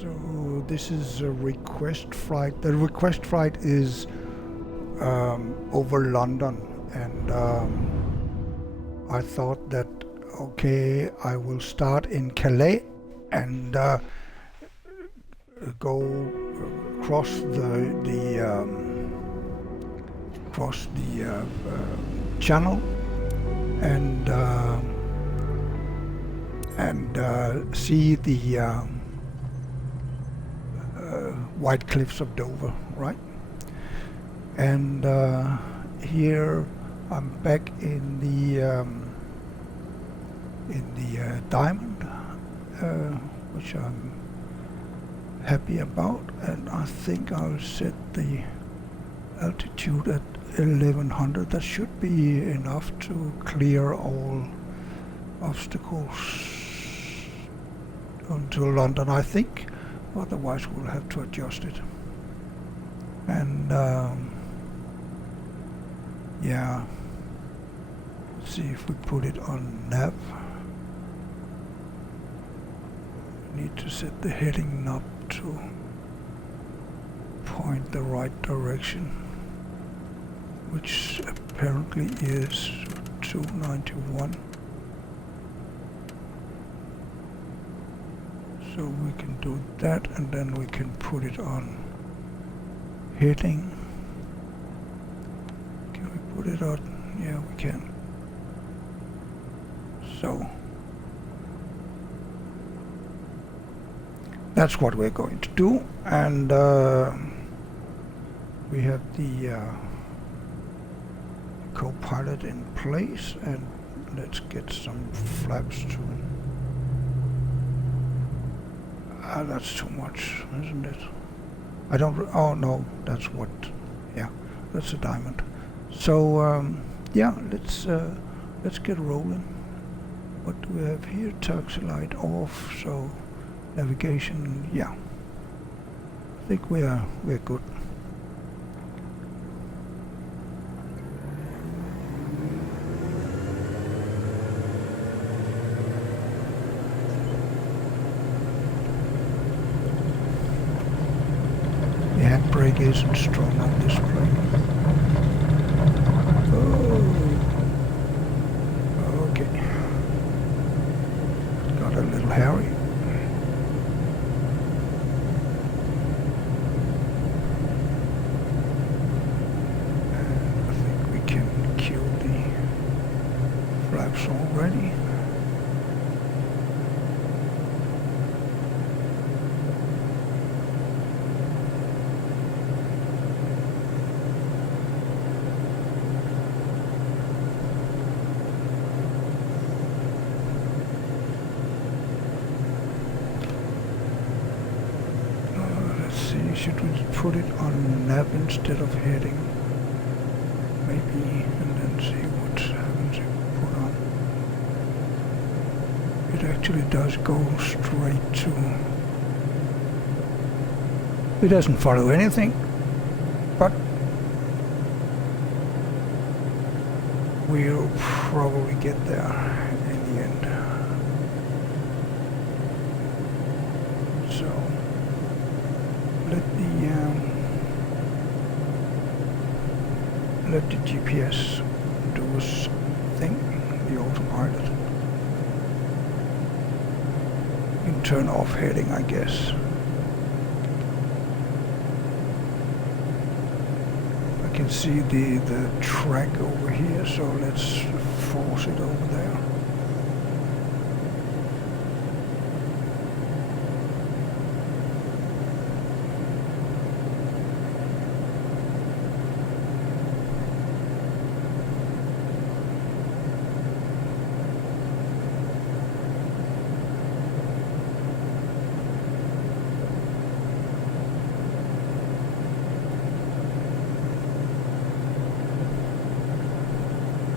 So this is a request flight. The request flight is over London, and I thought that okay, I will start in Calais and go across the channel and see the White Cliffs of Dover, right? And here I'm back in the diamond, which I'm happy about, and I think I'll set the altitude at 1100. That should be enough to clear all obstacles until London, I think. Otherwise we'll have to adjust it. And yeah, let's see if we put it on nav. Need to set the heading knob to point the right direction, which apparently is 291. So we can do that, and then we can put it on heading. Can we put it on? Yeah, we can. So that's what we're going to do, and we have the co-pilot in place, and let's get some flaps to. That's too much, isn't it? I don't. Oh no, that's what. Yeah, that's a diamond. So yeah, let's get rolling. What do we have here? Taxi light off. So navigation. Yeah, I think we're good. Brake isn't strong on this plane. Oh, okay. Got a little hairy. And I think we can cue the flaps already. Should we put it on nav instead of heading? Maybe, and then see what happens if we put on. It actually does go straight to. It doesn't follow anything, but we'll probably get there in the end. So. Let the GPS do its thing, the autopilot. You can turn off heading, I guess. I can see the track over here, so let's force it over there.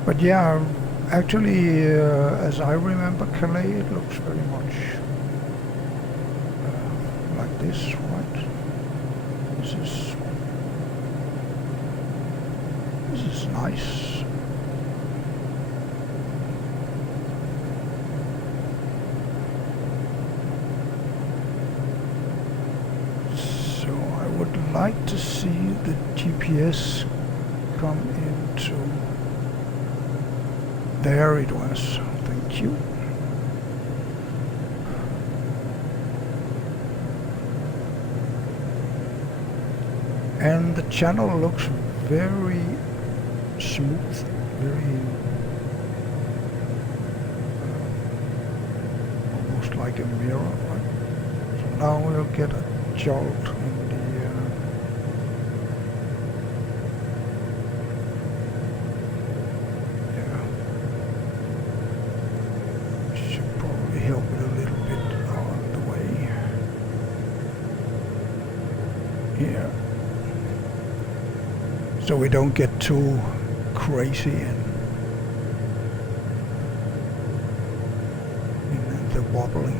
But yeah, actually, as I remember Calais, it looks very much like this, right? This is nice. like to see the GPS come into... There it was. Thank you. And the channel looks very smooth, very almost like a mirror. Right? So now we'll get a jolt in the should probably help it a little bit on the way here. So we don't get too crazy in the wobbling.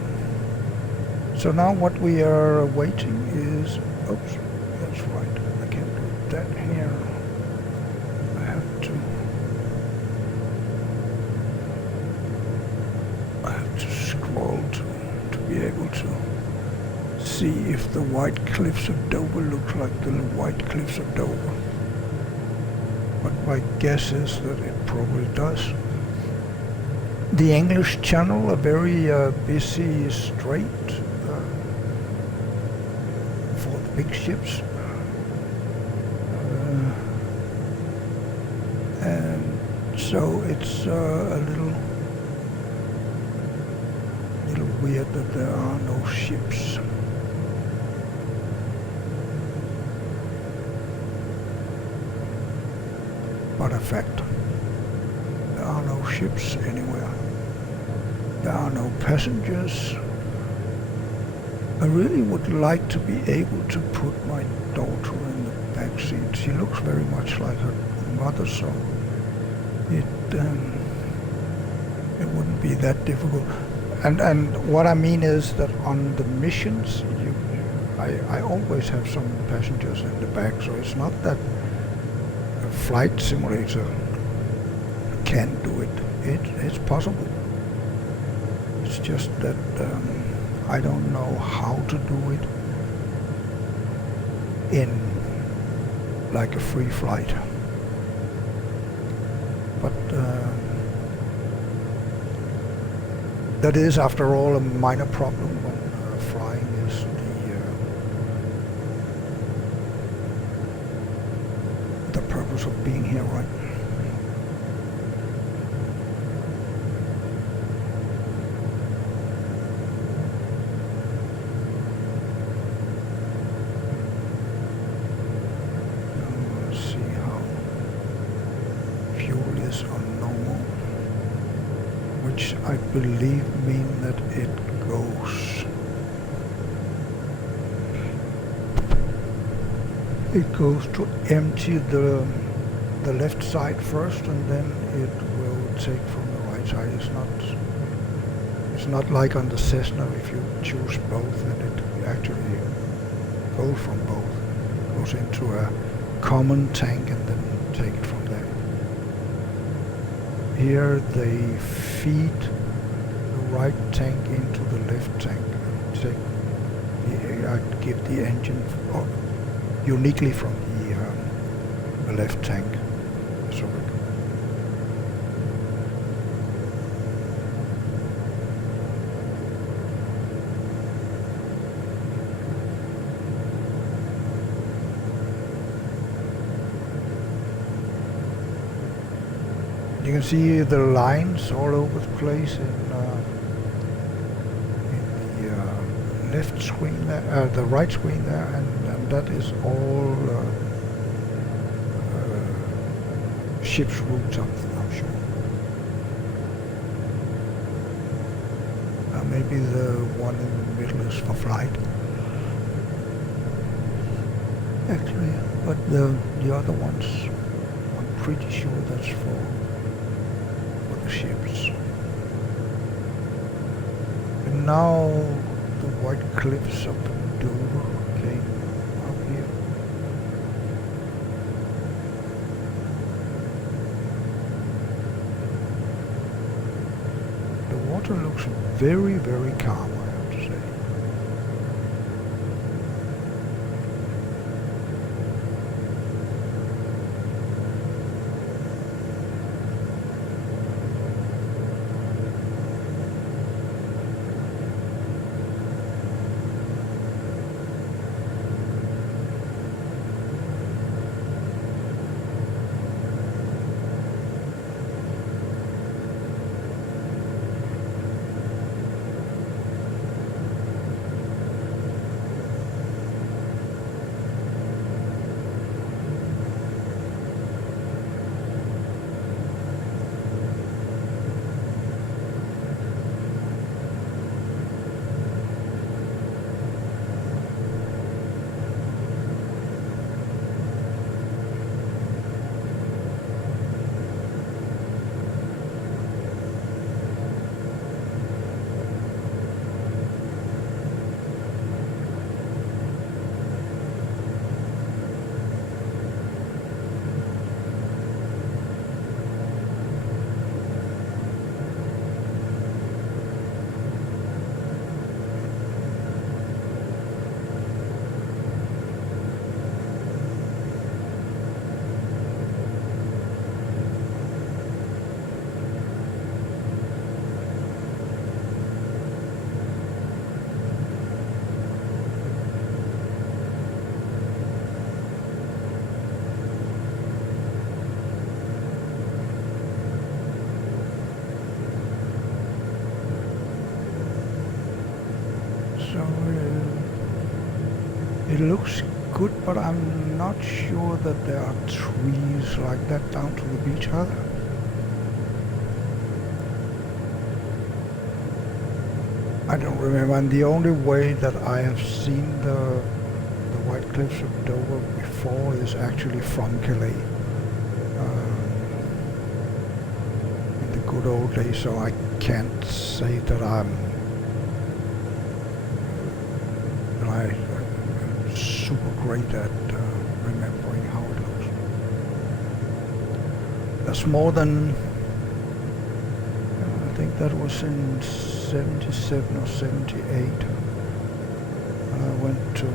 So now what we are awaiting is, oops, that's right, I can't do that here. I have to scroll to be able to see if the White Cliffs of Dover looks like the White Cliffs of Dover. But my guess is that it probably does. The English Channel, a very busy strait for the big ships. And so it's a little weird that there are no ships. But in fact, there are no ships anywhere. There are no passengers. I really would like to be able to put my daughter in the back seat. She looks very much like her mother, so it wouldn't be that difficult. And what I mean is that on the missions, I always have some passengers in the back, so it's not that a flight simulator can do it. It's possible. It's just that I don't know how to do it in like a free flight. But that is, after all, a minor problem when flying is the purpose of being here, right? Let's see how fuel is on normal, which I believe mean that it goes to empty the left side first, and then it will take from the right side. It's not like on the Cessna. If you choose both, then it actually goes from both. It goes into a common tank and then take it from there. Here they feed the right tank into the left tank and give the engine uniquely from the left tank. So you can see the lines all over the place in the left screen there, the right screen there, and that is all ship's routes, I'm sure. Maybe the one in the middle is for flight, actually, but the other ones, I'm pretty sure that's for the ships. And now the White Cliffs of Dover came up here. The water looks very, very calm, I have to say. looks good, but I'm not sure that there are trees like that down to the beach either. I don't remember, and the only way that I have seen the White Cliffs of Dover before is actually from Calais. In the good old days, so I can't say that I'm super great at remembering how it looks. That's more than I think that was in 77 or 78. I went to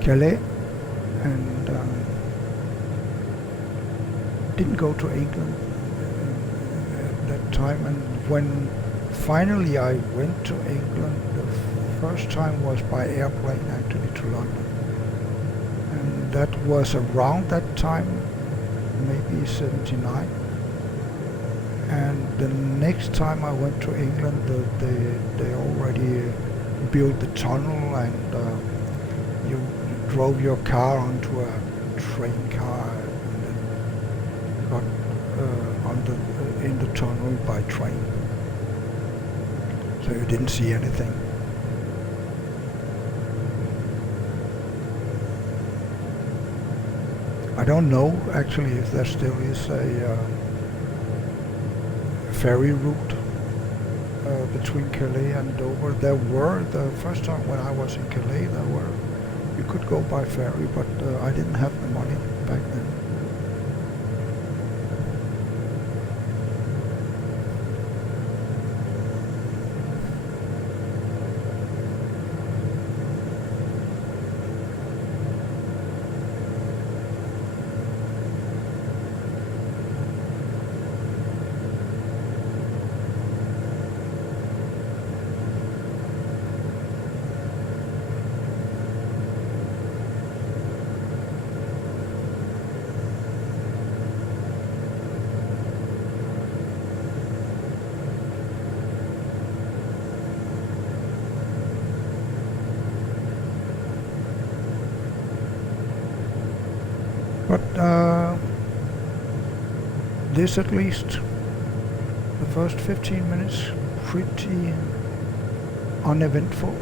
Calais and didn't go to England at that time, and when finally I went to England, the first time was by airplane actually to London, and that was around that time, maybe 79. And the next time I went to England, they already built the tunnel, and you drove your car onto a train car and then got in the tunnel by train. So you didn't see anything. I don't know actually if there still is a ferry route between Calais and Dover. There were, the first time when I was in Calais, you could go by ferry, but I didn't have the money back then. But this at least, the first 15 minutes, pretty uneventful.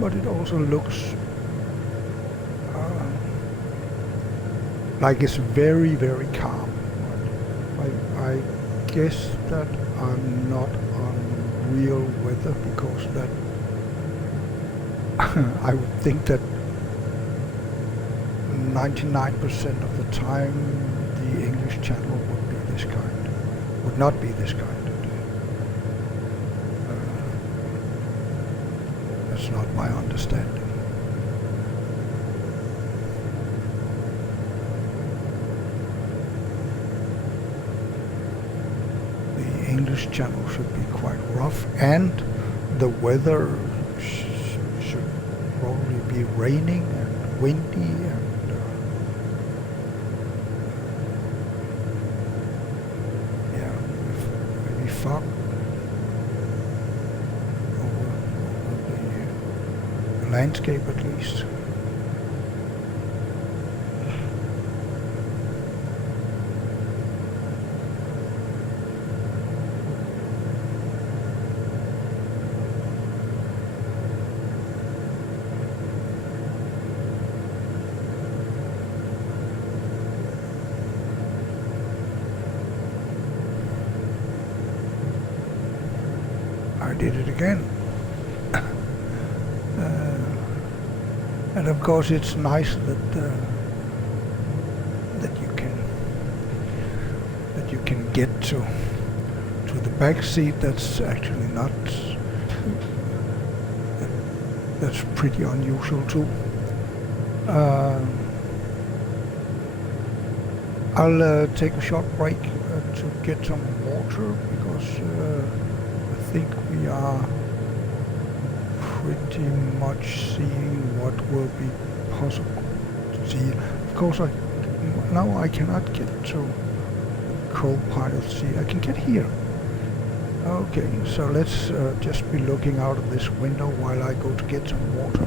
But it also looks like it's very, very calm. I guess that I'm not on real weather, because that I would think that 99% of the time the English Channel would be this kind, would not be this kind. That's not my understanding. English Channel should be quite rough, and the weather should probably be raining and windy and yeah, maybe fog over the landscape at least. I did it again. And of course it's nice that you can get to the back seat. That's actually not, that's pretty unusual too. I'll take a short break to get some water, because I think we are pretty much seeing what will be possible to see. Of course, now I cannot get to co-pilot seat. I can get here. Okay, so let's just be looking out of this window while I go to get some water.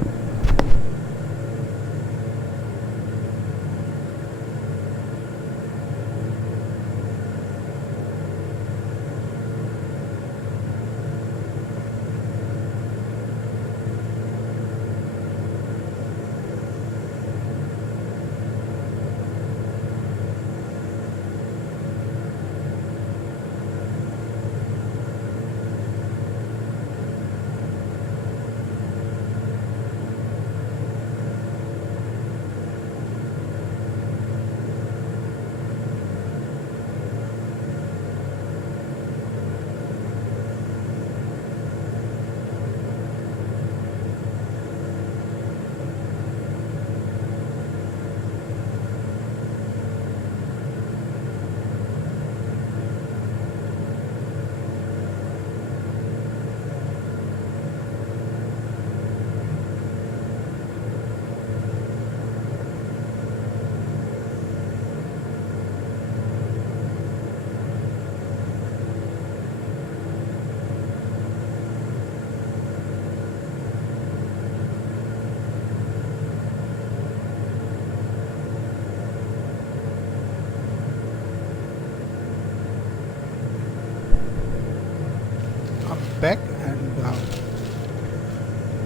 Back, and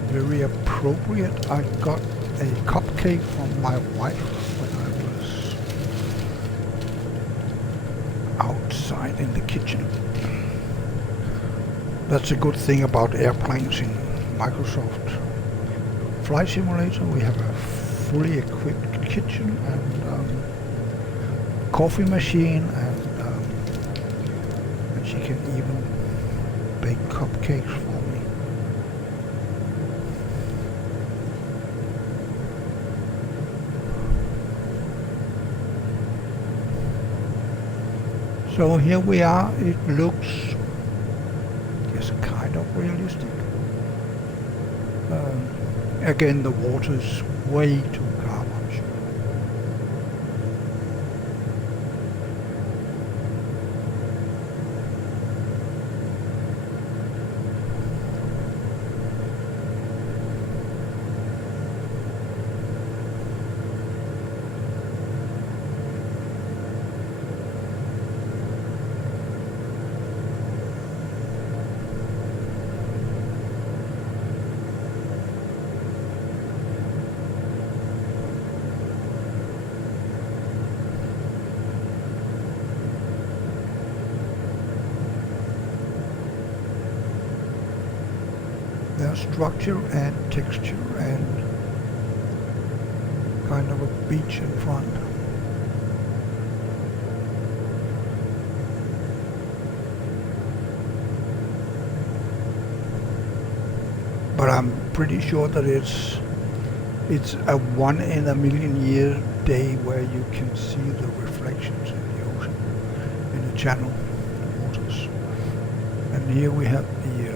very appropriate, I got a cupcake from my wife when I was outside in the kitchen. That's a good thing about airplanes in Microsoft Flight Simulator. We have a fully equipped kitchen and coffee machine, and she can even bake cupcakes for me. So here we are. It looks just kind of realistic. Again, the water's way too calm, I'm sure. There's structure and texture and kind of a beach in front. But I'm pretty sure that it's a 1 in a million year day where you can see the reflections in the ocean, in the channel waters. And here we have the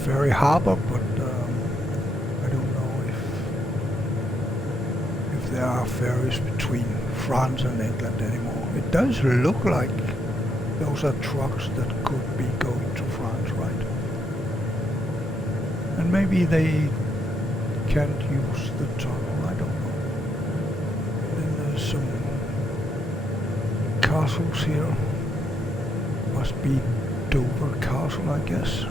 ferry harbor, but I don't know if there are ferries between France and England anymore. It does look like those are trucks that could be going to France, right? And maybe they can't use the tunnel, I don't know. Then there's some castles here. Must be Dover Castle, I guess.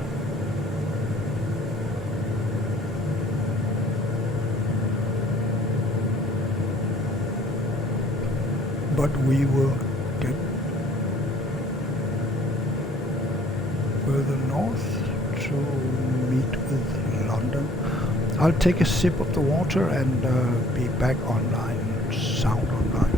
But we will get further north to meet with London. I'll take a sip of the water and be back online, sound online.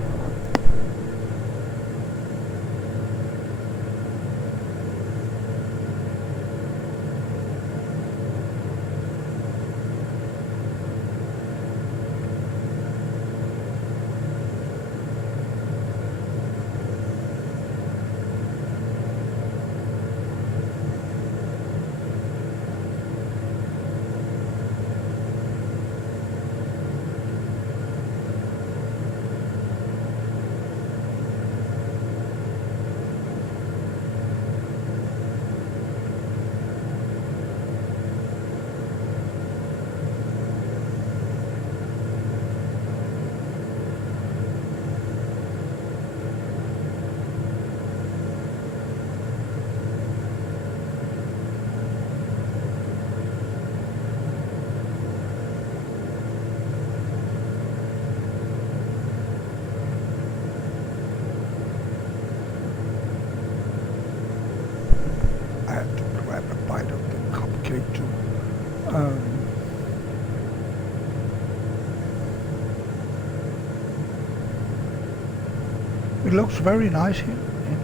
It looks very nice here in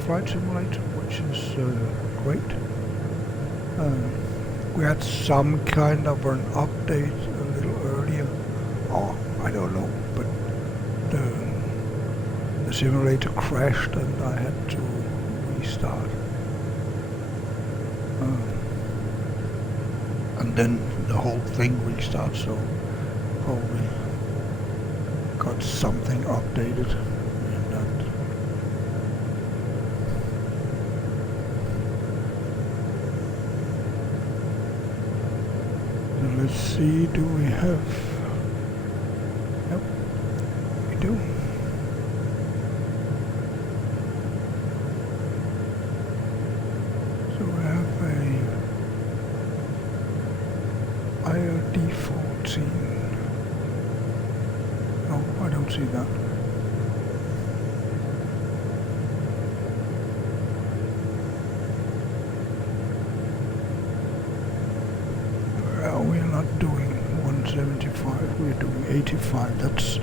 Flight Simulator, which is great. We had some kind of an update a little earlier. Oh, I don't know, but the simulator crashed and I had to restart. And then the whole thing restarts, so probably got something updated in that. And let's see, do we have... Yep, we do. So we have a IOD 14. No, I don't see that. Well, we are not doing 175, we're doing 85. That's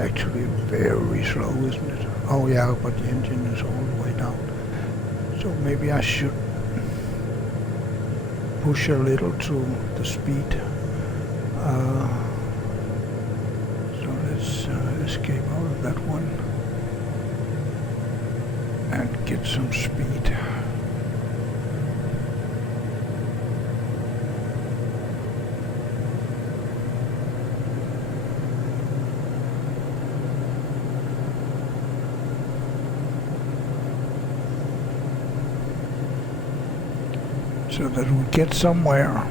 actually very slow, isn't it? Oh yeah, but the engine is all the way down. So maybe I should push a little to the speed. So let's escape out of that one and get some speed. So that we get somewhere.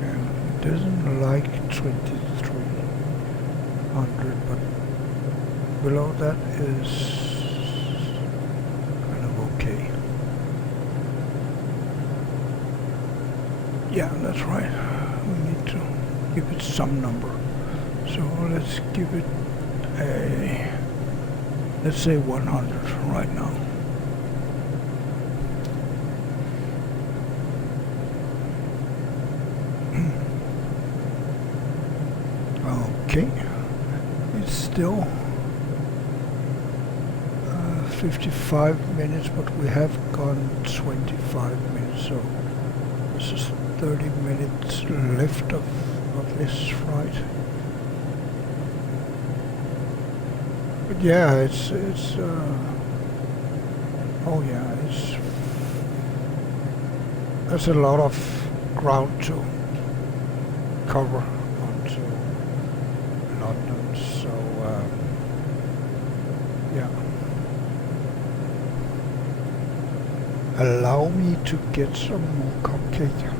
It doesn't like 2300, but below that is kind of okay. Yeah, that's right. We need to give it some number. So let's give it a, let's say 100 right now. Okay, it's still 55 minutes, but we have gone 25 minutes, so this is 30 minutes left of this flight. But yeah, it's oh yeah, there's a lot of ground to cover onto London, so yeah. Allow me to get some more cupcake.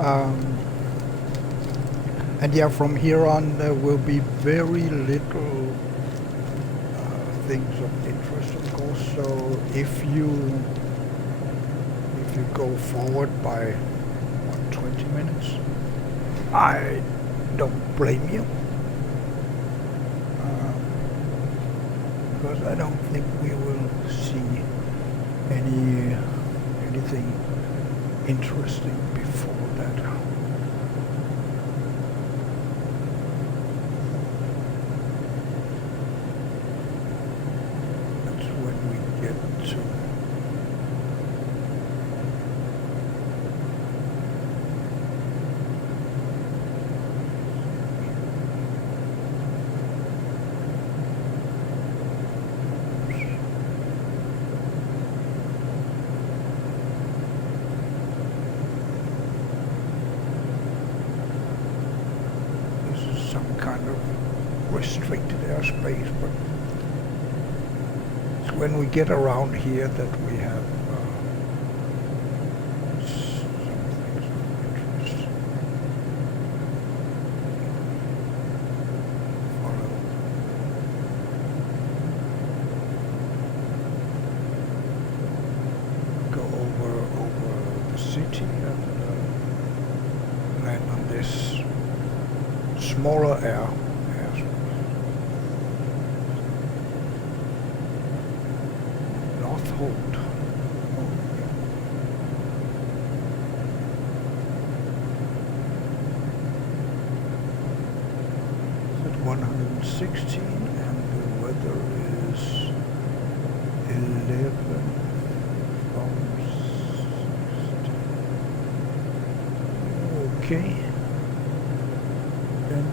Um, and yeah, from here on there will be very little things of interest, of course. So if you go forward by 20 minutes, I don't blame you, because I don't think we will see anything interesting before that. That's when we get to some kind of restricted airspace, but it's when we get around here that we have some things of interest. Follow. Go over the city and land on this smaller airspace. North Hold. It's at 116 and the weather is 11 from 16. Okay. Then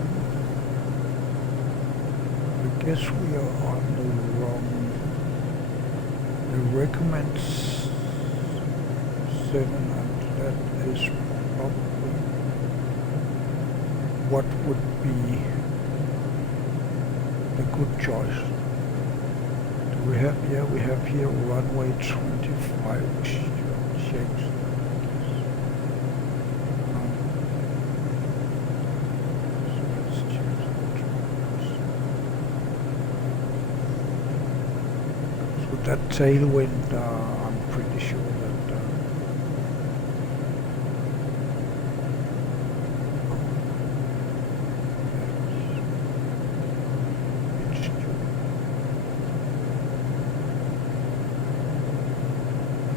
I guess we are on the wrong. It recommends 7, and that is probably what would be the good choice. Do we have? Yeah, we have here runway 25, which shakes. That tailwind, I'm pretty sure that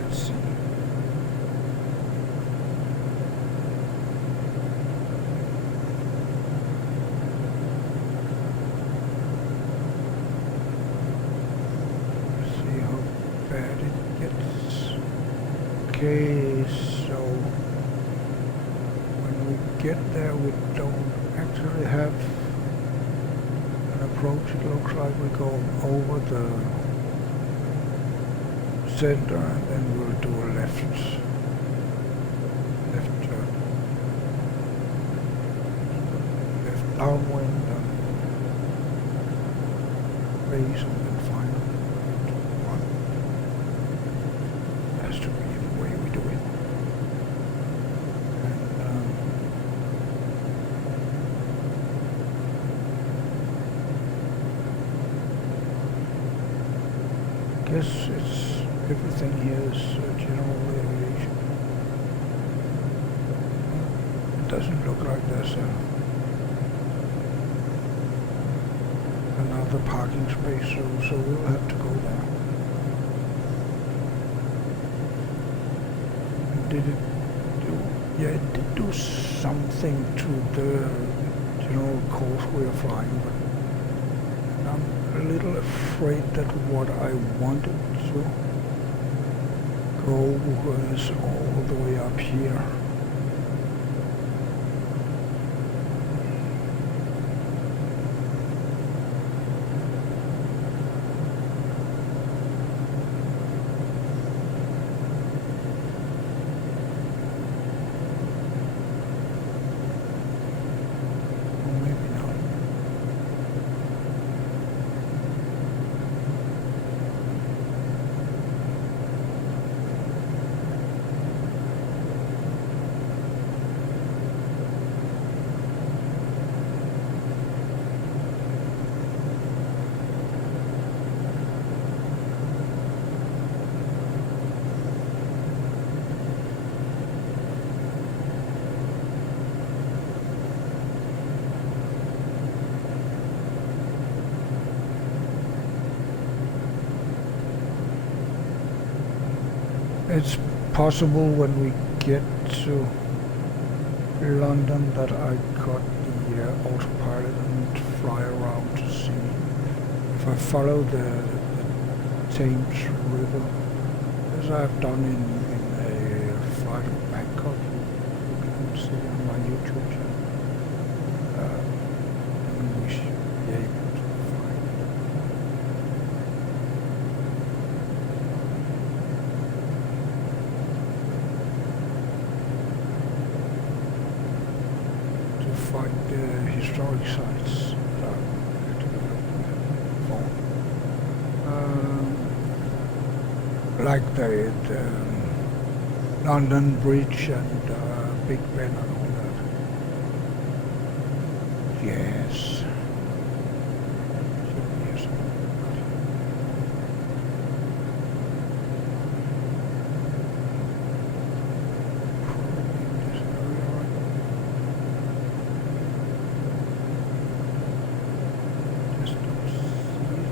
let's see. Okay, so when we get there, we don't actually have an approach. It looks like we go over the center and then we'll do a left turn. Left downwind and base and then final. Has to be the way we do it. And I guess it's everything here is general aviation. It doesn't look like there's another parking space, so we'll have to go there. Did it do? Yeah, it did do something to the general course we are flying, but I'm a little afraid that what I wanted to go was all the way up here. It's possible when we get to London that I got the autopilot and fly around to see if I follow the Thames River, as I've done in a flight of Bangkok. You can see on my YouTube channel. And we should be able to find the historic sites that I'm actually looking for. Like the London Bridge and Big Ben and all that. Yes. Should be something. Probably in this area, right? Just don't see it.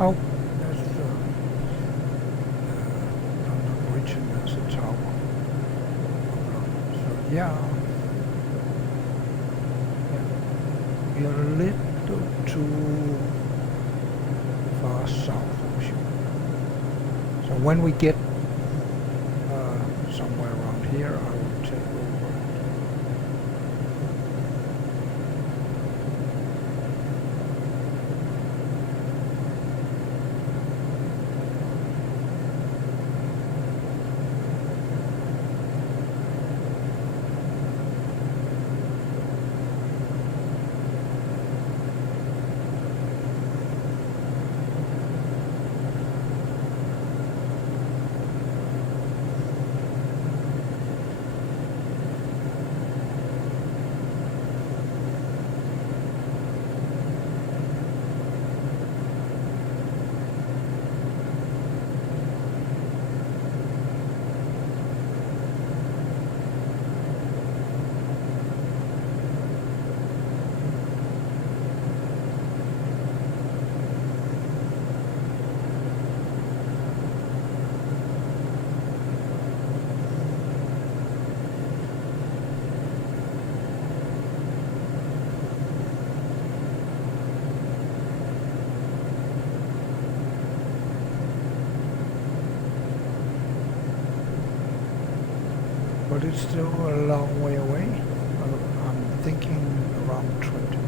Oh, that's the London Bridge and there's a tower. So yeah, we are a little too far south of you. So when we get somewhere around here, I will take over. But it's still a long way away. I'm thinking around 20 minutes.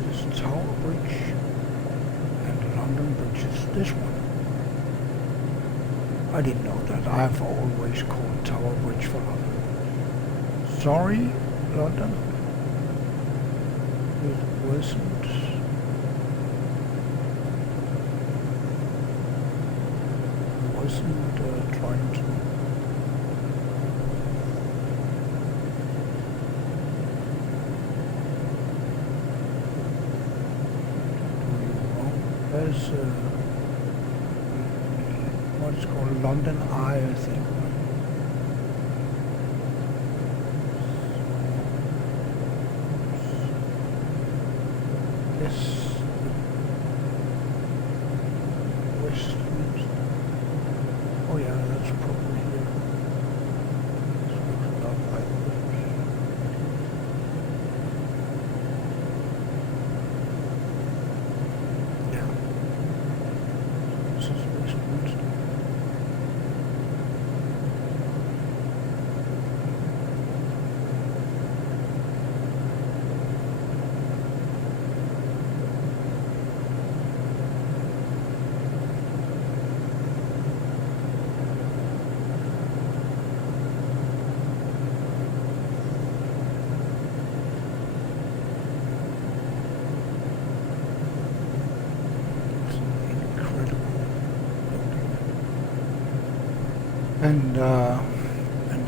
this is Tower Bridge, and London Bridge is this one. I didn't know that. I've always called Tower Bridge for London. Sorry, London. It wasn't. Trying to. There's what's called London Eye, I think. This Westminster. Oh yeah, that's probably here. This looks a lot like this. Yeah. This is Westminster. And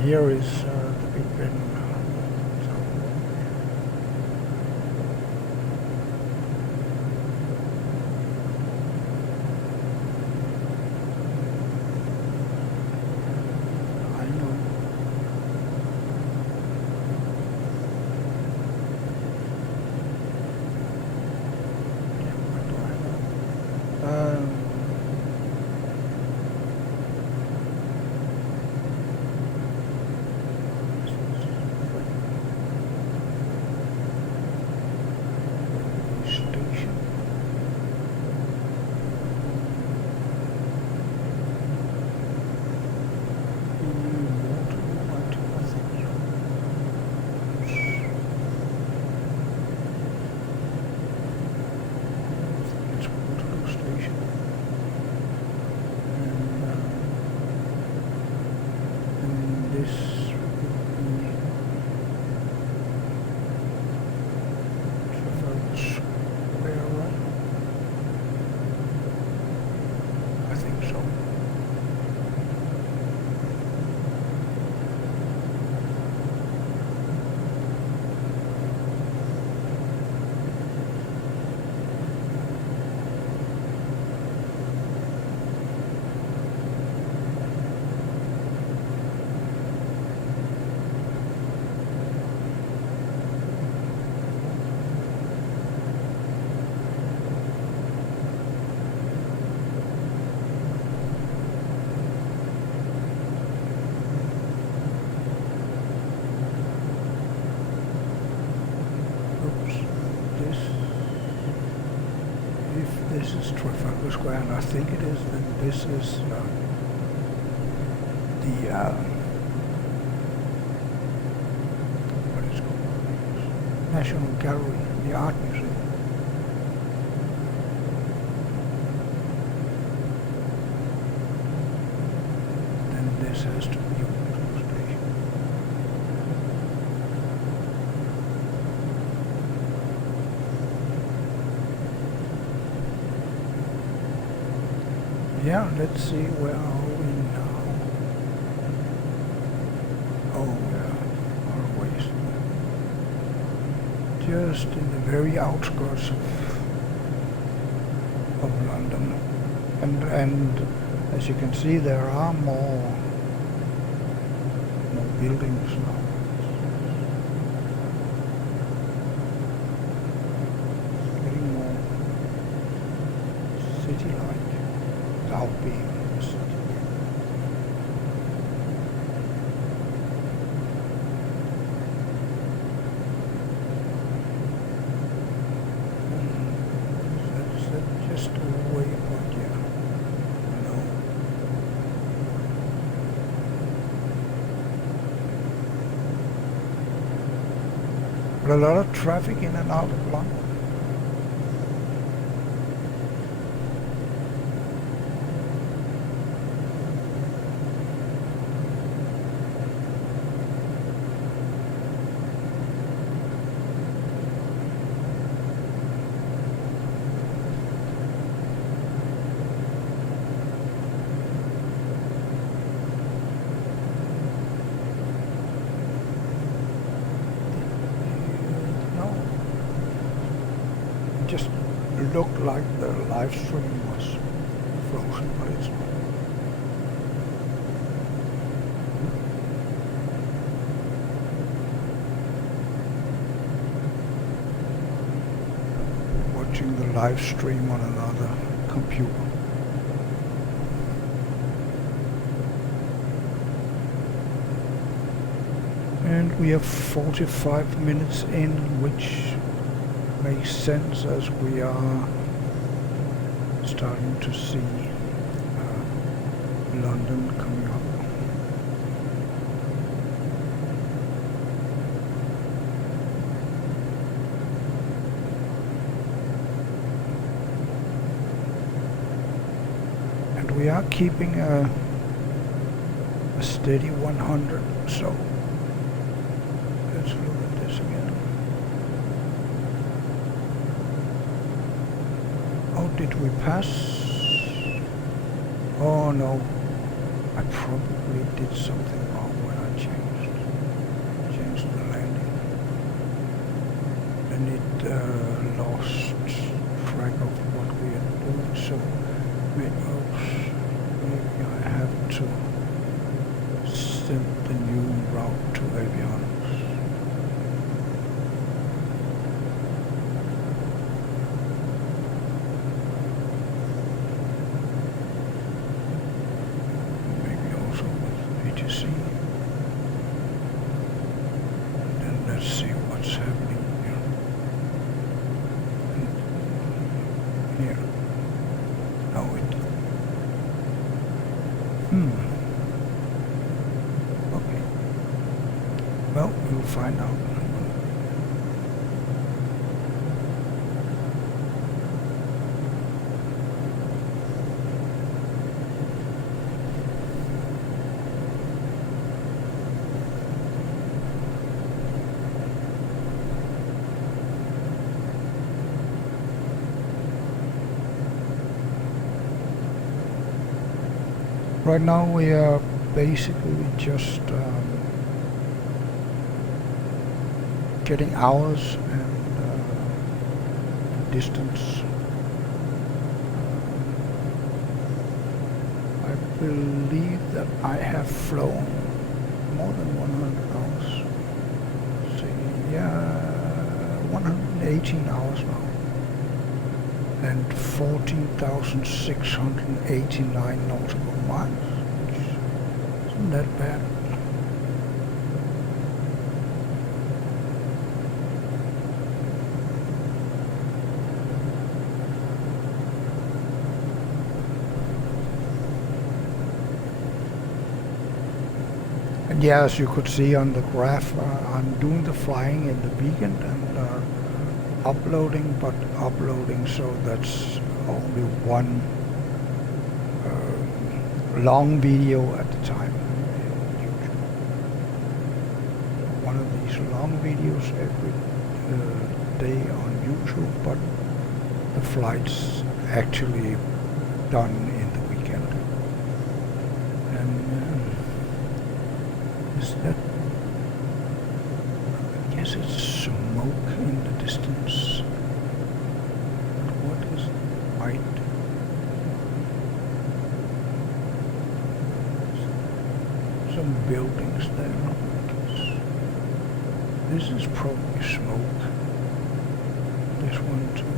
here is the Big Ben. I know. Yeah, what do I know? This is Trafalgar Square, and I think it is. Then this is the what is it called? National Gallery, the Art Museum. Then this has to be a Waterloo station. Yeah, let's see, where are we now? Oh, yeah, our ways. Just in the very outskirts of London. And as you can see, there are more buildings now. It's getting more city-like. Without being a city. Is that just a waypoint? Yeah. No. But a lot of traffic in and out of London. just looked like the live stream was frozen, but it's not. Watching the live stream on another computer. And we are 45 minutes in, which makes sense as we are starting to see London coming up. And we are keeping a steady 100, so let's look at this again. Oh, did we pass? Oh no, I probably did something wrong when I changed the landing. And it lost track of what we are doing, so maybe I have to send the new route to avionics. Maybe also with ATC. And then let's see what's happening here. Here. No, okay. Well, we'll find out. Right now we are basically just getting hours and distance. I believe that I have flown more than 100 hours. Let's see, yeah, 118 hours now. And 14,689 nautical miles, which isn't that bad. And yeah, as you could see on the graph, I'm doing the flying in the weekend and uploading, but uploading so that's only one long video at a time in YouTube. One of these long videos every day on YouTube, but the flight's actually done in the weekend. And is that? I guess it's smoke in the distance. But what is white? Some buildings there. This is probably smoke. This one too.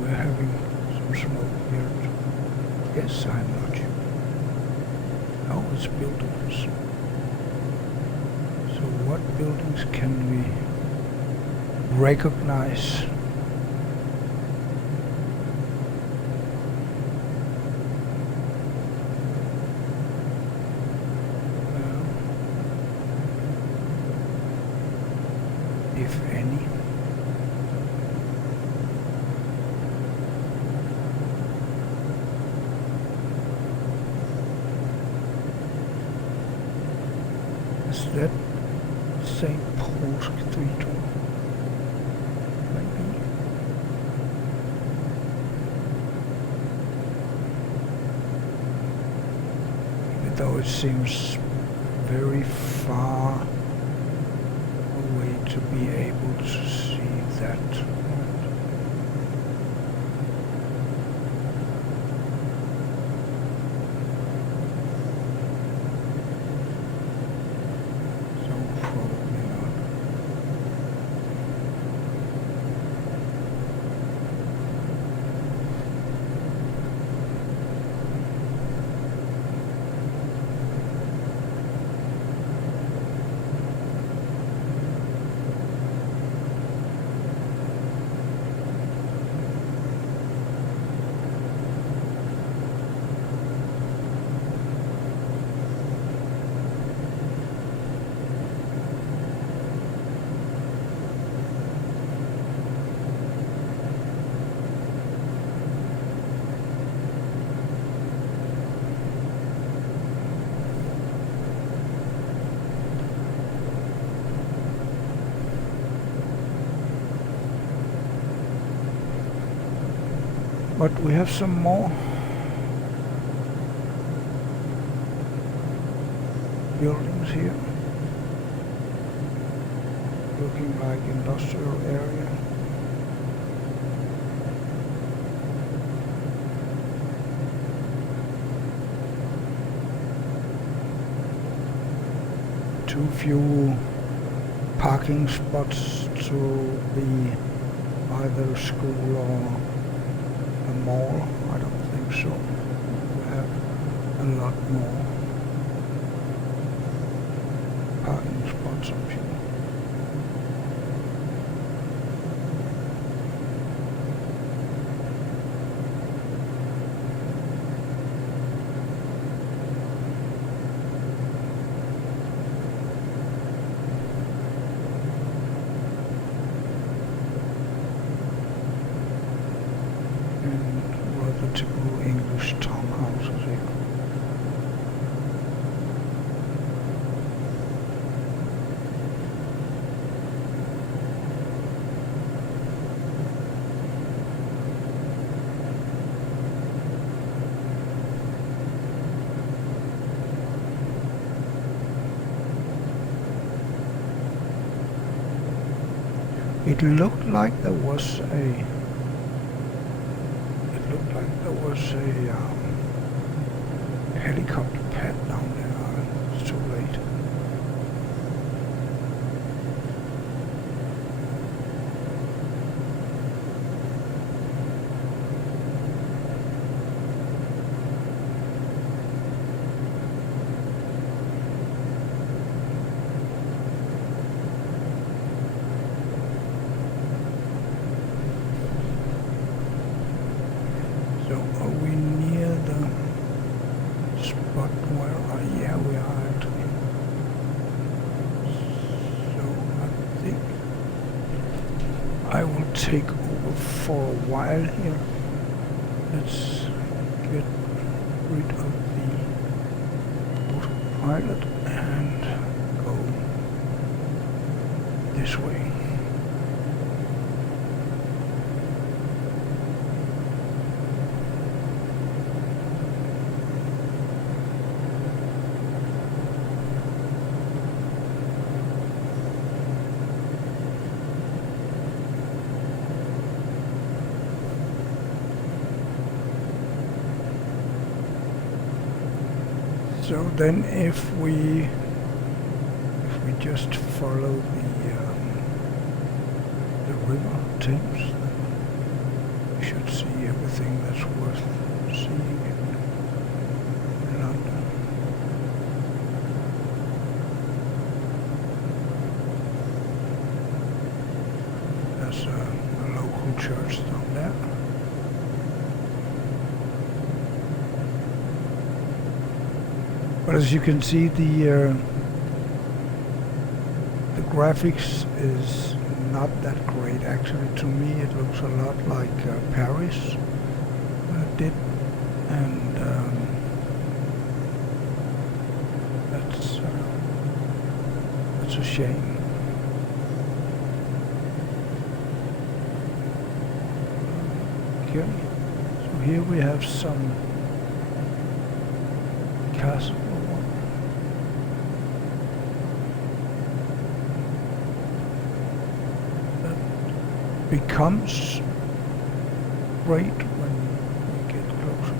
We're having some smoke here too. Yes, I'm not sure. Oh, it's buildings. So what buildings can we recognize? If any. Is that St. Paul's Cathedral? Maybe. Even though it seems very far away to be able to see that. So probably not. But we have some more buildings here, looking like industrial area. Too few parking spots to be either school or a mall. I don't think so. We have a lot more parking spots up here. Typical English townhouses here. It looked like there was a helicopter pad down there. It's too late. So are we near the spot where yeah, we are actually. So I think I will take over for a while here. Let's get rid of the autopilot and go this way. So then if we just follow the river Thames, then we should see everything that's worth seeing in London. There's a local church down there. But as you can see, the graphics is not that great. Actually, to me, it looks a lot like Paris did, and that's a shame. Okay, so here we have some castle. becomes great when we get closer.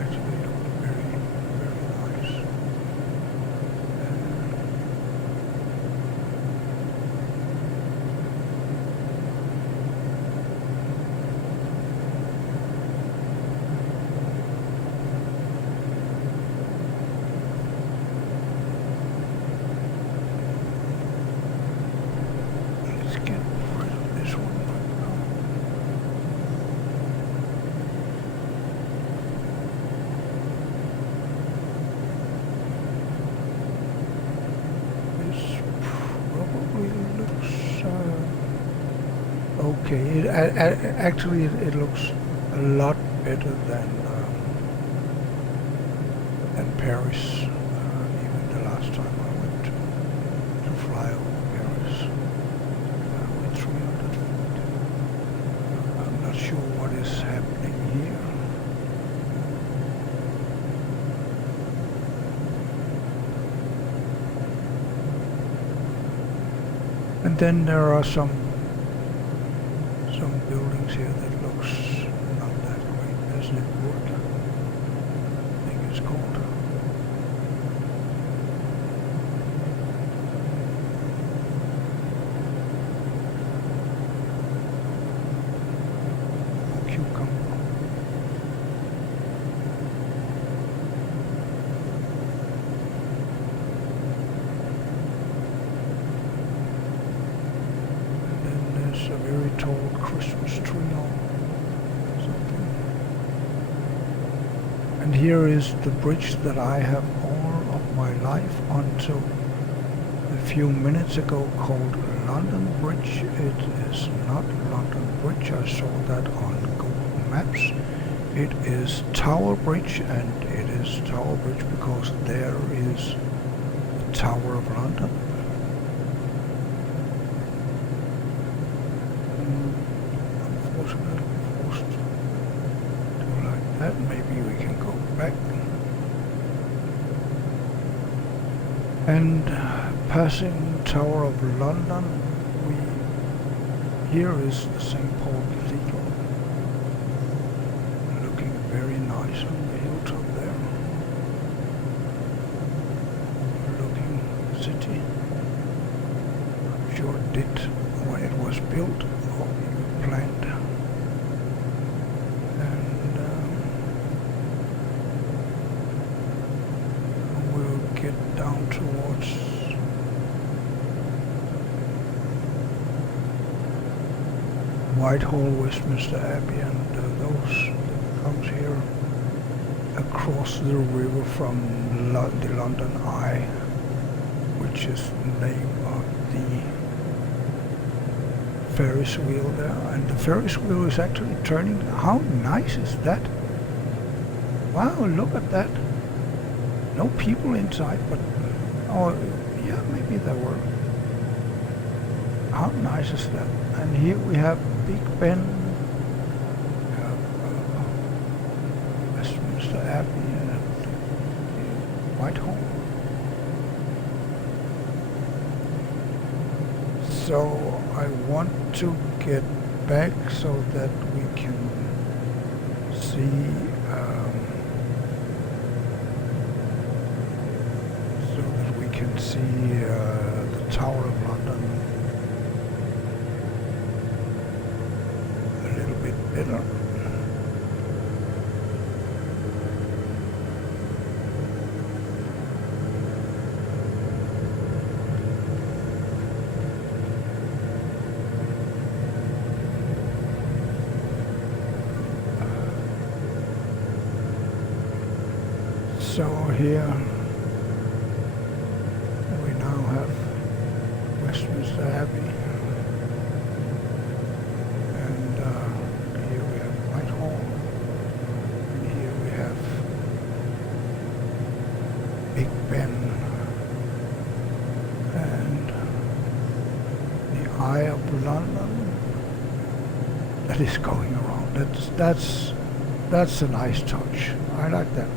Actually, it looks very, very nice. Let's get rid of this one right now. This probably looks okay. Actually, it looks a lot better than Paris. Even the last time I went to fly over Paris with 300 feet. I'm not sure what is happening here. And then there are some buildings here that looks not that great. There's the wood, I think it's called. Cucumber. And then there's a very tall Christmas tree or something. And here is the bridge that I have all of my life until a few minutes ago called London Bridge. It is not London Bridge. I saw that on Google Maps. It is Tower Bridge, and it is Tower Bridge because there is the Tower of London. Unfortunately forced to like that. Maybe we can go back. And passing Tower of London, here is the St. Paul Cathedral, looking very nice on the hilltop there, overlooking the city. I'm sure it did when it was built or even planned. And we'll get down towards Whitehall, Westminster Abbey, and those that comes here across the river from the London Eye, which is the name of the Ferris wheel there. And the Ferris wheel is actually turning. How nice is that? Wow, look at that. No people inside, but oh yeah, maybe there were. How nice is that? And here we have Big Ben, we have Westminster Abbey and Whitehall. So I want to get back so that we can see the Tower of London a little bit better. So here we now have Westminster Abbey, and here we have Whitehall, and here we have Big Ben, and the Eye of London that is going around. That's That's a nice touch. I like that.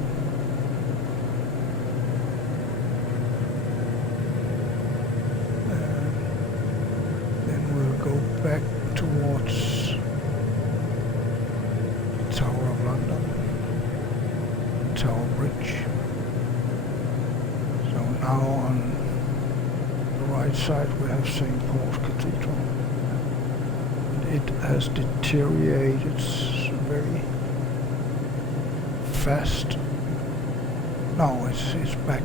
Then we'll go back towards the Tower of London, Tower Bridge. So now on the right side we have St. Paul's Cathedral. It has deteriorated very fast. No, it's back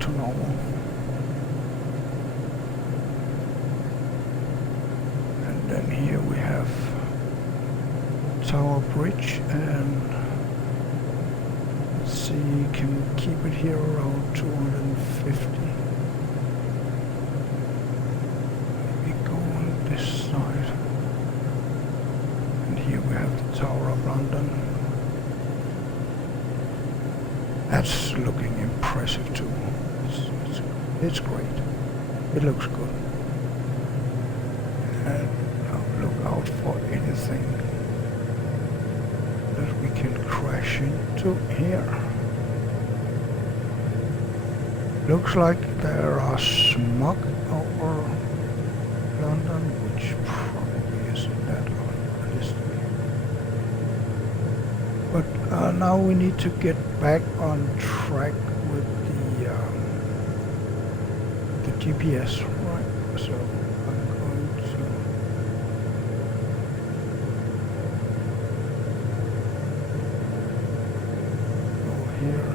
to normal. And then here we have Tower Bridge, and let's see, can we keep it here around 250? Maybe go on this side. And here we have the Tower of London. That's looking impressive too. It's great. It looks good. And now look out for anything that we can crash into here. Looks like there are smog over London, which probably isn't that realistic. But now we need to get back on track with the GPS, right? So I'm going to go here.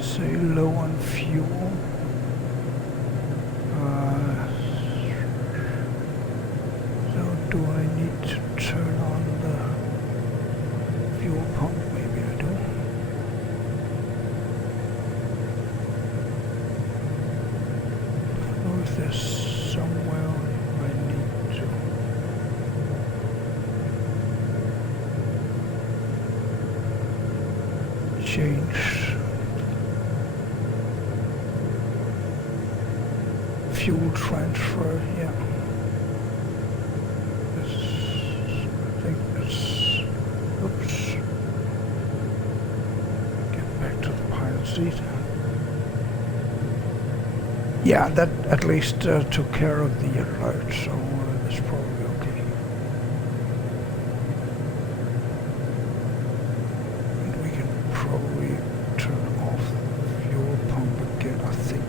Say low on fuel. So do I need to turn on the fuel pump? Maybe I do. Don't know if there's somewhere I need to change fuel transfer, yeah. I think that's, oops. Get back to the pilot seat. Yeah, that at least took care of the alert, so that's probably okay. And we can probably turn off the fuel pump again, I think.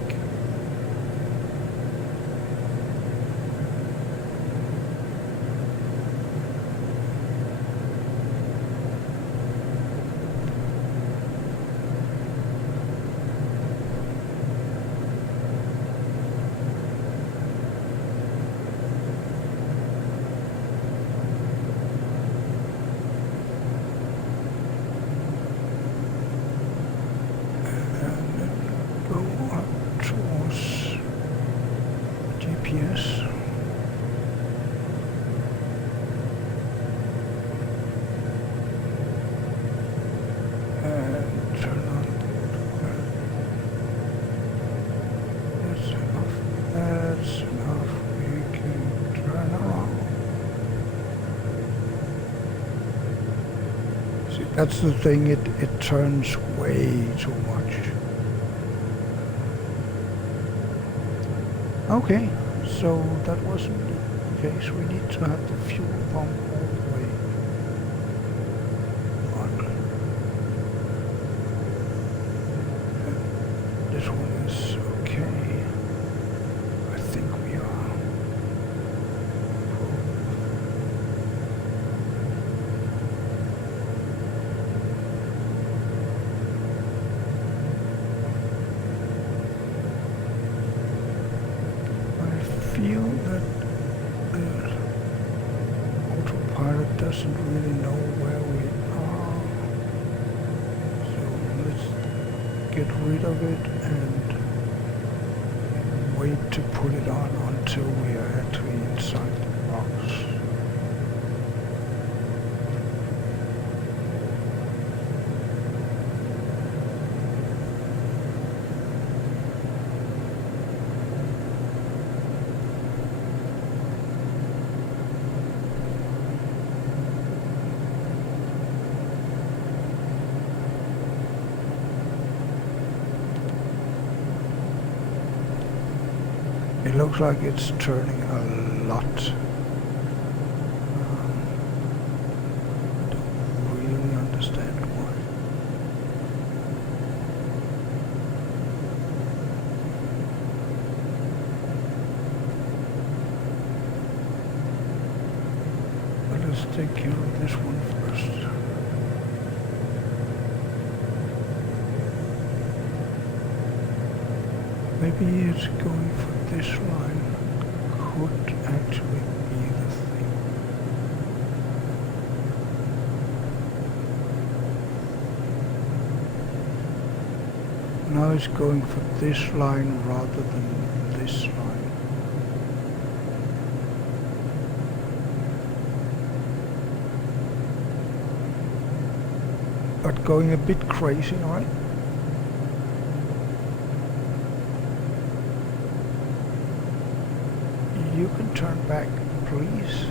GPS. And turn on. That's enough. That's enough. We can turn around. See, that's the thing. It turns way too much. Okay. So that wasn't the case. We need to have the fuel pump all the way on. And this one is okay. I think we are. Feel that the autopilot doesn't really know where we are. So let's get rid of it and wait to put it on until we are actually inside the box. It looks like it's turning a lot. I don't really understand why. But let's take care of this one first. Maybe it's going for this line. Could actually be the thing. Now it's going for this line rather than this line. But going a bit crazy, right? You can turn back, please.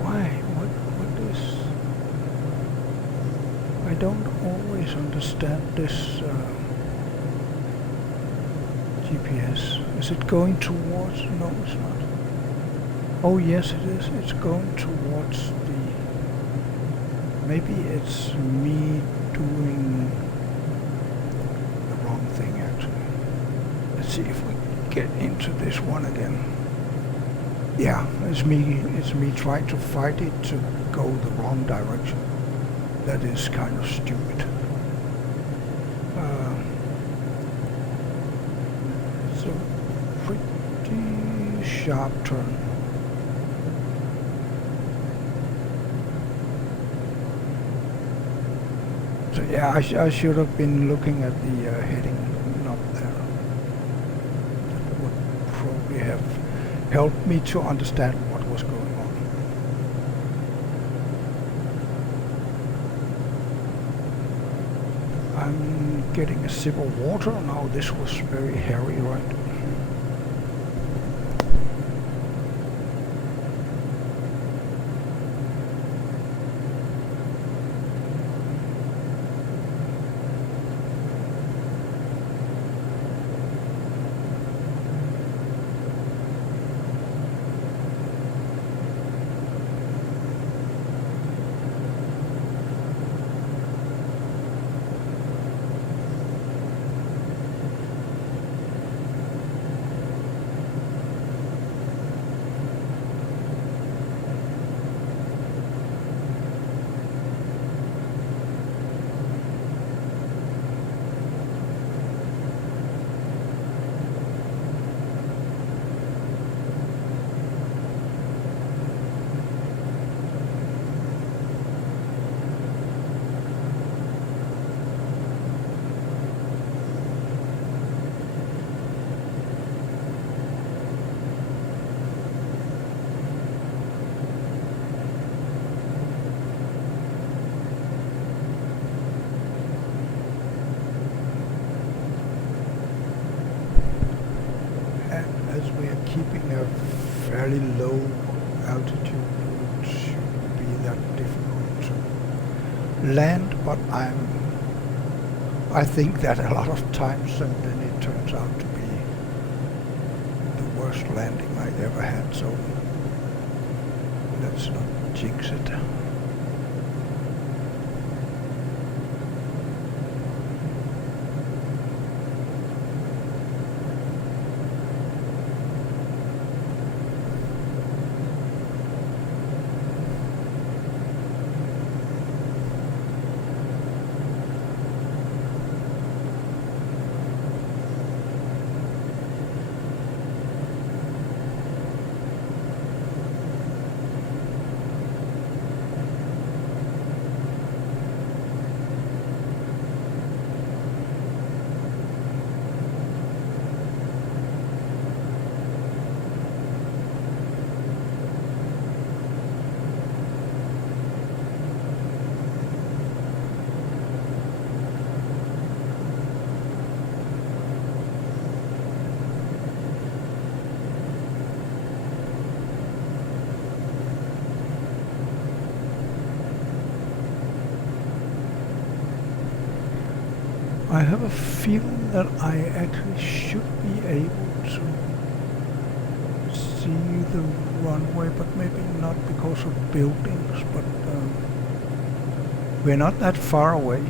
Why? What is... I don't always understand this GPS. Is it going towards... No, it's not. Oh yes, it is. It's going towards the... Maybe it's me doing the wrong thing, actually. Let's see if we get into this one again. Yeah, it's me trying to fight it to go the wrong direction. That is kind of stupid. It's a pretty sharp turn. So yeah, I should have been looking at the heading up there. Probably have helped me to understand what was going on. I'm getting a sip of water now. This was very hairy, right? As we are keeping a fairly low altitude, it shouldn't be that difficult to land, but I think that a lot of times, and then it turns out to be the worst landing I ever had, so let's not jinx it. I have a feeling that I actually should be able to see the runway, but maybe not because of buildings, but we're not that far away.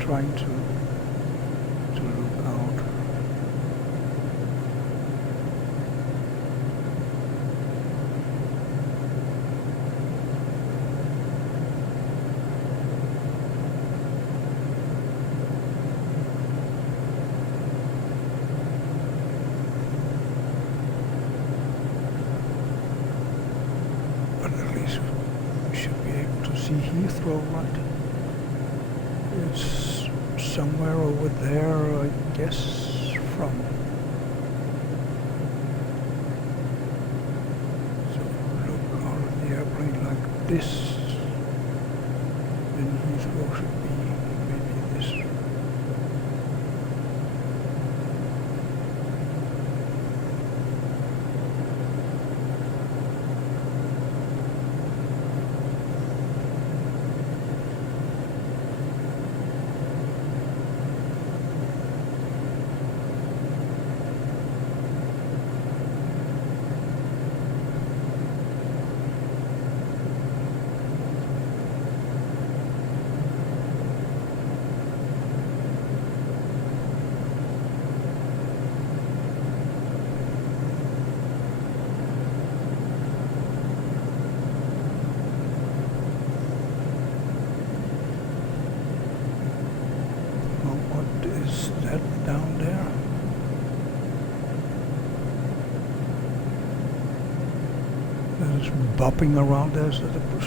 Trying to look out. But at least we should be able to see Heathrow, right? It's somewhere over there, I guess, from. So look out of the airplane like this, then Heathrow should be maybe this. Down there. That is bopping around there.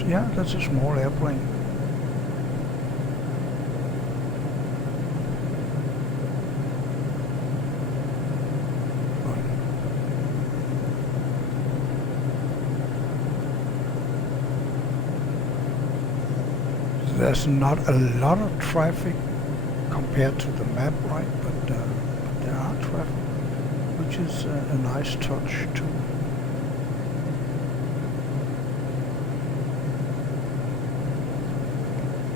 Yeah, that's a small airplane. There's not a lot of traffic compared to the map, right? But there are traffic, which is a nice touch too.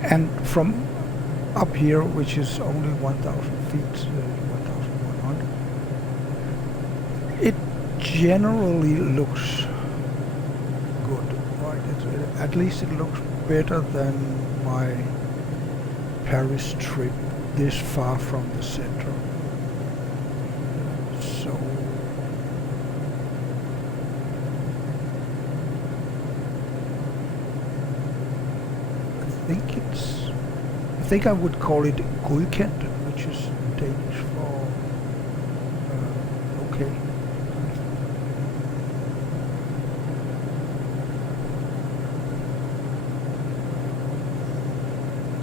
And from up here, which is only 1,000 feet, 1,100, it generally looks good, right? At least it looks better than my Paris trip this far from the center. So I think I would call it godkendt, which is Danish for okay.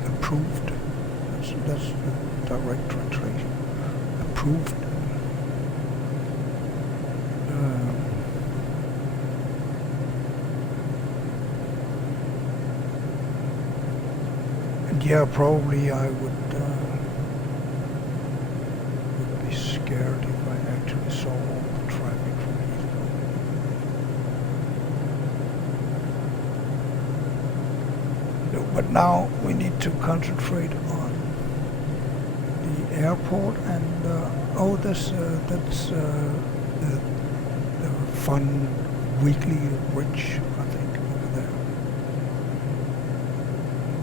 Approved. That's the direct translation. Approved. And yeah, probably I would be scared if I actually saw all the traffic from Heathrow. No, but now we need to concentrate on the airport and that's the fun weekly bridge, I think, over there.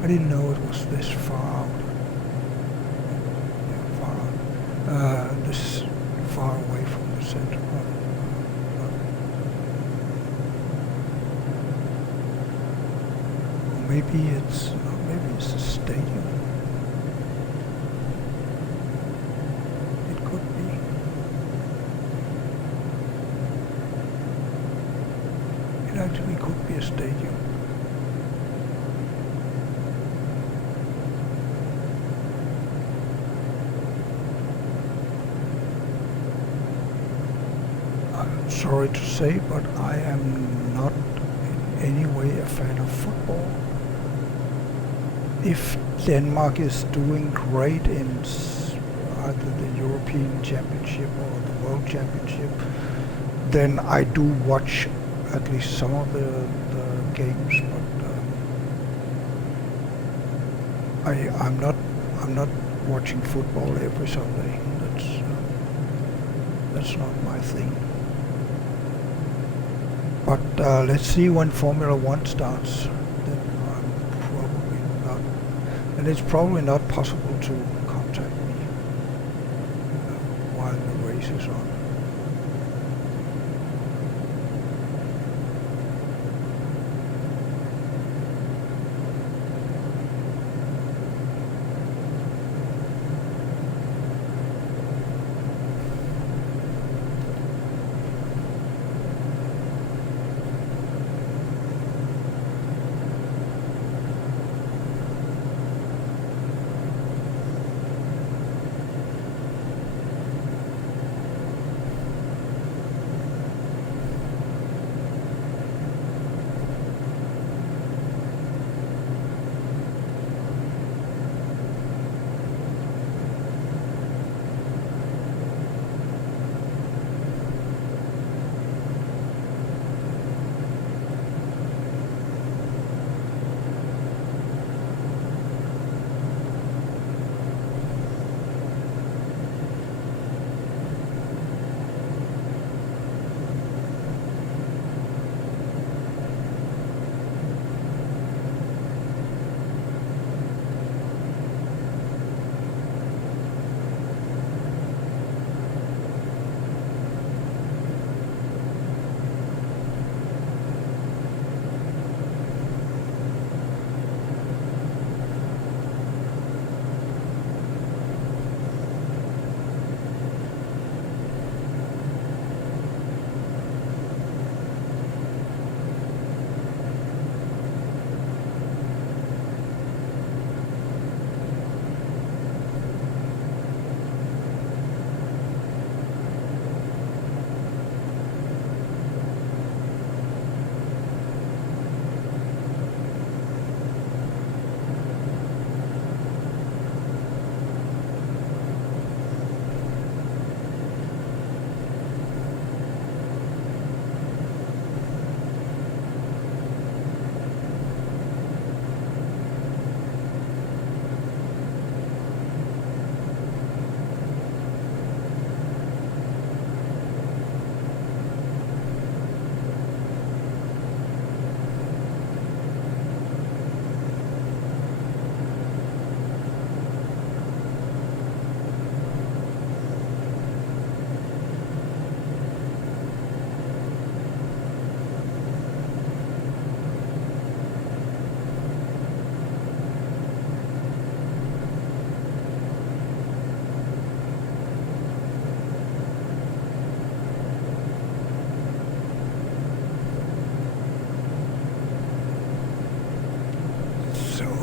I didn't know it was this far out. Yeah, far out. This far away from the center. Maybe it's a stadium. It could be. It actually could be a stadium. I'm sorry to say, but I am not in any way a fan of football. If Denmark is doing great in either the European Championship or the World Championship, then I do watch at least some of the games, but I'm not watching football every Sunday. That's not my thing. But let's see when Formula One starts. Then I'm probably not, and it's probably not possible to contact me while the race is on.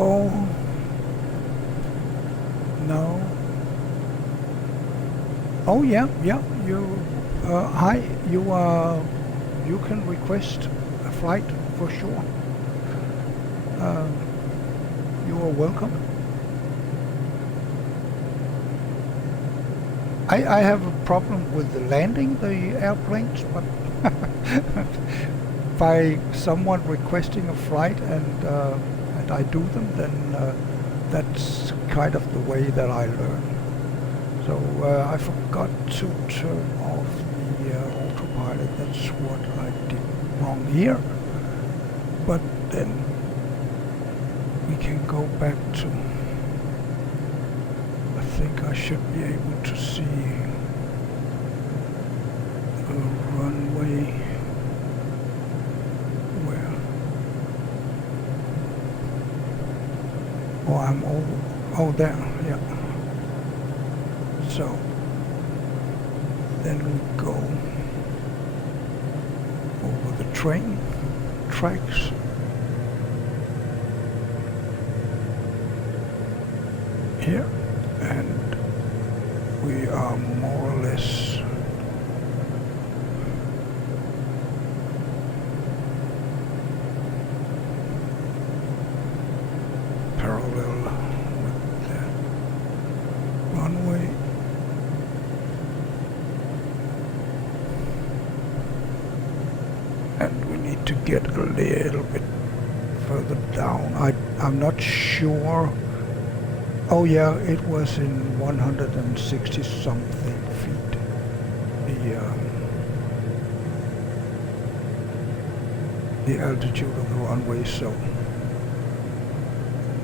Oh, no. Oh yeah, yeah. Hi. You can request a flight for sure. Um, you are welcome. I have a problem with the landing the airplanes, but by someone requesting a flight and I do them, then that's kind of the way that I learn. So I forgot to turn off the autopilot. That's what I did wrong here. But then we can go back to, I think I should be able to see the runway. Where? Oh, I'm over. Oh, there, yeah. So then we go over the train. tracks. Here, and we are more or less parallel with the runway. And we need to get a little bit further down. I'm not sure. Oh yeah, it was in 160 something feet. The altitude of the runway, so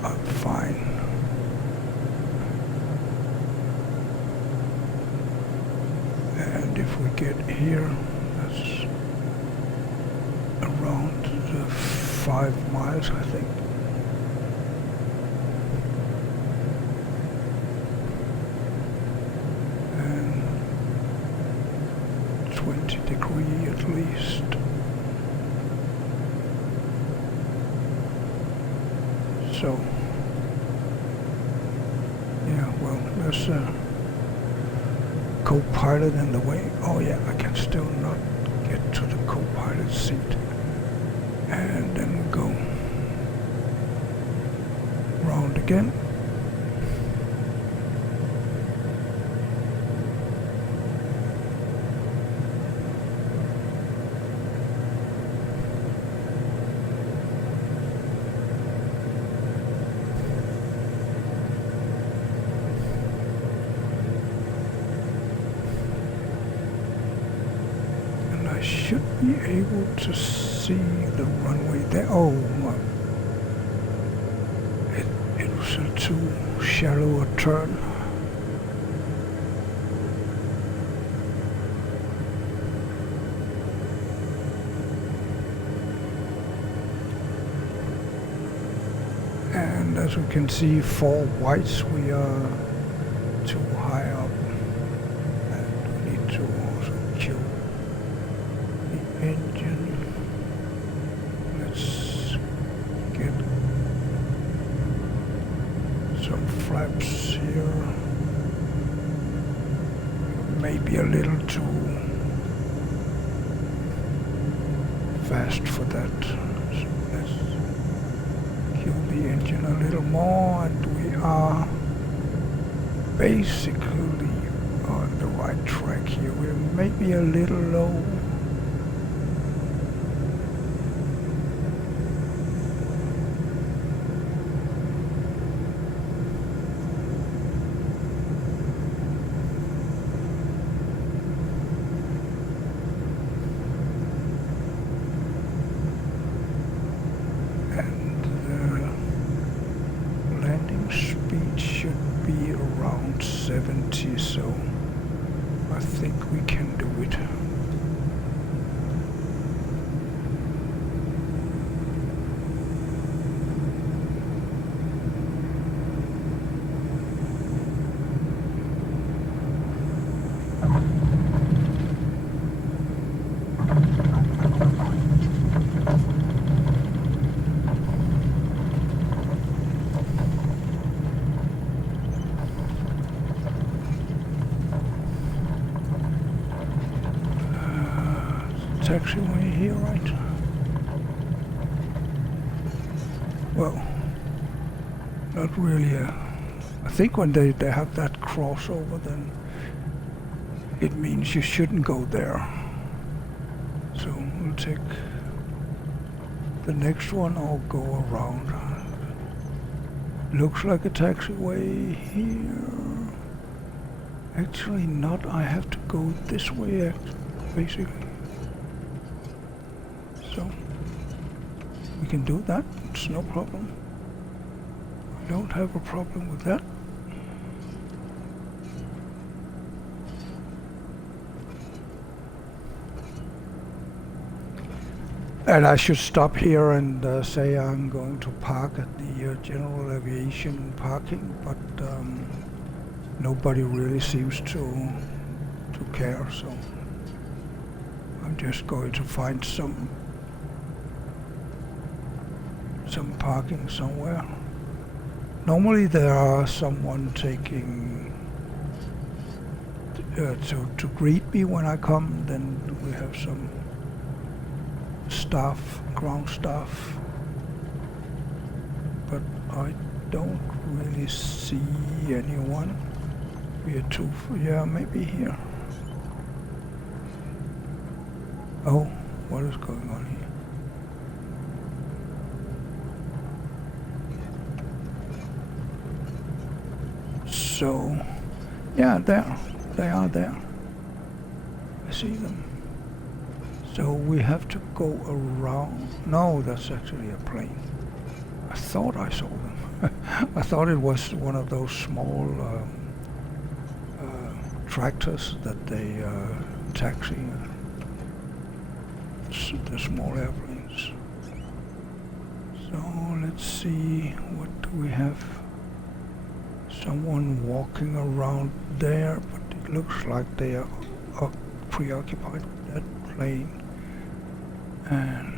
I'm fine. And if we get here, that's around 5 miles, I think. And 20 degrees at least. So, yeah, well, there's a co-pilot in the way. Oh yeah, I can still not get to the co-pilot seat. And then we go round again. I should be able to see the runway there. Oh, it was a too shallow a turn. And as we can see, 4 whites, we are too high up, and we need to also chill engine. Let's get some flaps here. Maybe a little too fast for that. So let's kill the engine a little more, and we are basically on the right track here. We're maybe a little low. Should be around 70, so I think we can do it. Taxiway here, right? Well, not really. I think when they have that crossover, then it means you shouldn't go there. So we'll take the next one or go around. Looks like a taxiway here. Actually not, I have to go this way basically. So we can do that, it's no problem. I don't have a problem with that. And I should stop here and say I'm going to park at the general aviation parking, but nobody really seems to care, so I'm just going to find some some parking somewhere. Normally there are someone taking to greet me when I come. Then we have some staff, ground staff, but I don't really see anyone. We are too, yeah, maybe here. Oh, what is going on here? So, yeah, there, they are there. I see them. So we have to go around. No, that's actually a plane. I thought I saw them. I thought it was one of those small tractors that they taxi, the small airplanes. So let's see, what do we have? Someone walking around there, but it looks like they are preoccupied with that plane. And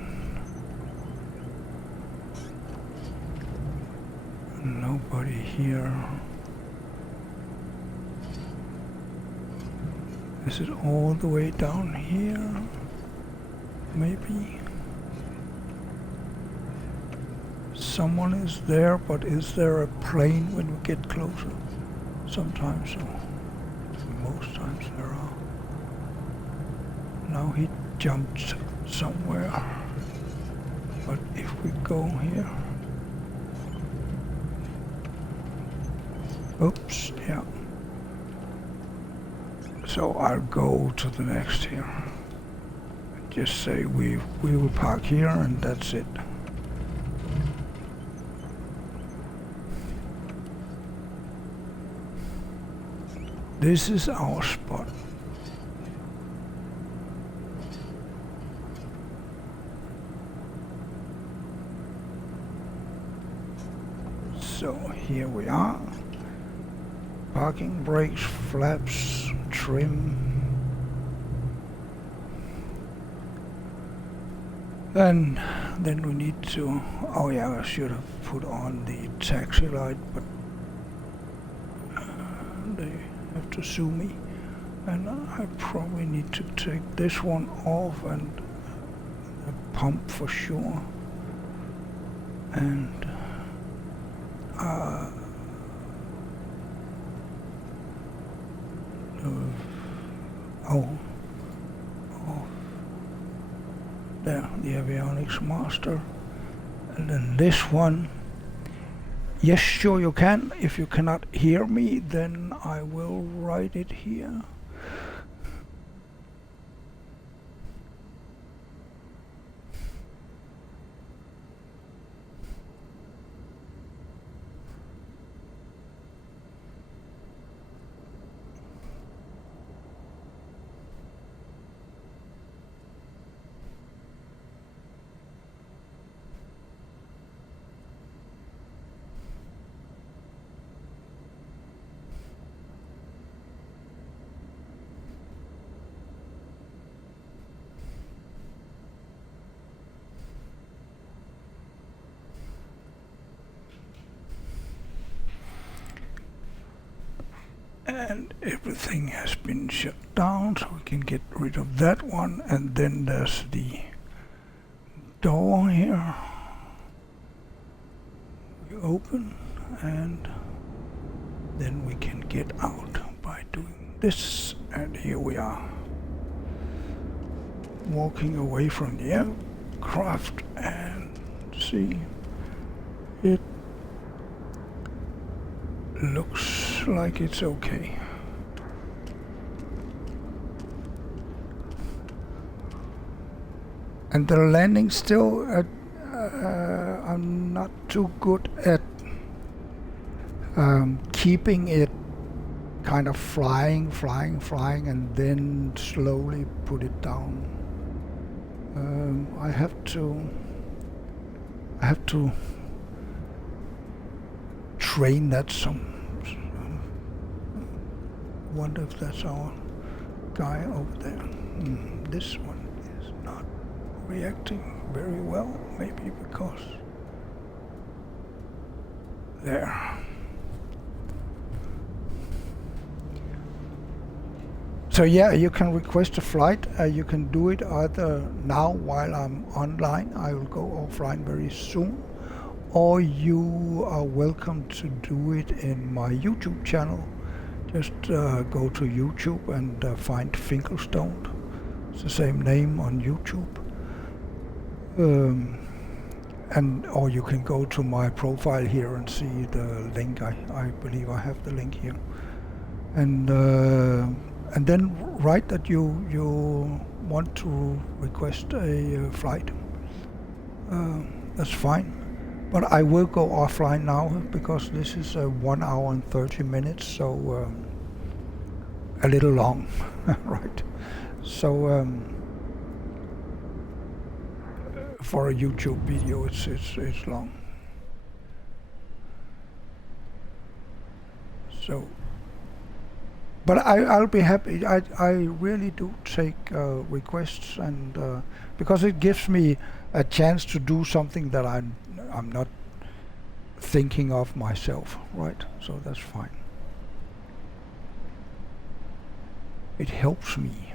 nobody here. Is it all the way down here? Maybe. Someone is there, but is there a plane when we get closer? Sometimes so. Most times there are. Now he jumped somewhere. But if we go here. Oops, yeah. So I'll go to the next here. Just say we will park here and that's it. This is our spot. So here we are. Parking, brakes, flaps, trim. And then we need to, oh yeah, I should have put on the taxi light, but they have to sue me. And I probably need to take this one off and the pump for sure. And there, the avionics master. And then this one, yes, sure you can. If you cannot hear me, then I will write it here. And everything has been shut down, so we can get rid of that one. And then there's the door here. We open, and then we can get out by doing this. And here we are, walking away from the aircraft, and see, it looks like it's okay. And the landing still, I'm not too good at keeping it kind of flying, and then slowly put it down. I have to train that some. Wonder if that's our guy over there. This one is not reacting very well, maybe because There. So yeah, you can request a flight. You can do it either now while I'm online. I will go offline very soon. Or you are welcome to do it in my YouTube channel. Just go to YouTube and find Finkelstone. It's the same name on YouTube. Or you can go to my profile here and see the link. I believe I have the link here. And then write that you want to request a flight. That's fine. But I will go offline now because this is 1 hour and 30 minutes, so a little long, right? So for a YouTube video, it's long. So, but I'll be happy. I really do take requests, and because it gives me a chance to do something that I'm not thinking of myself, right? So that's fine. It helps me.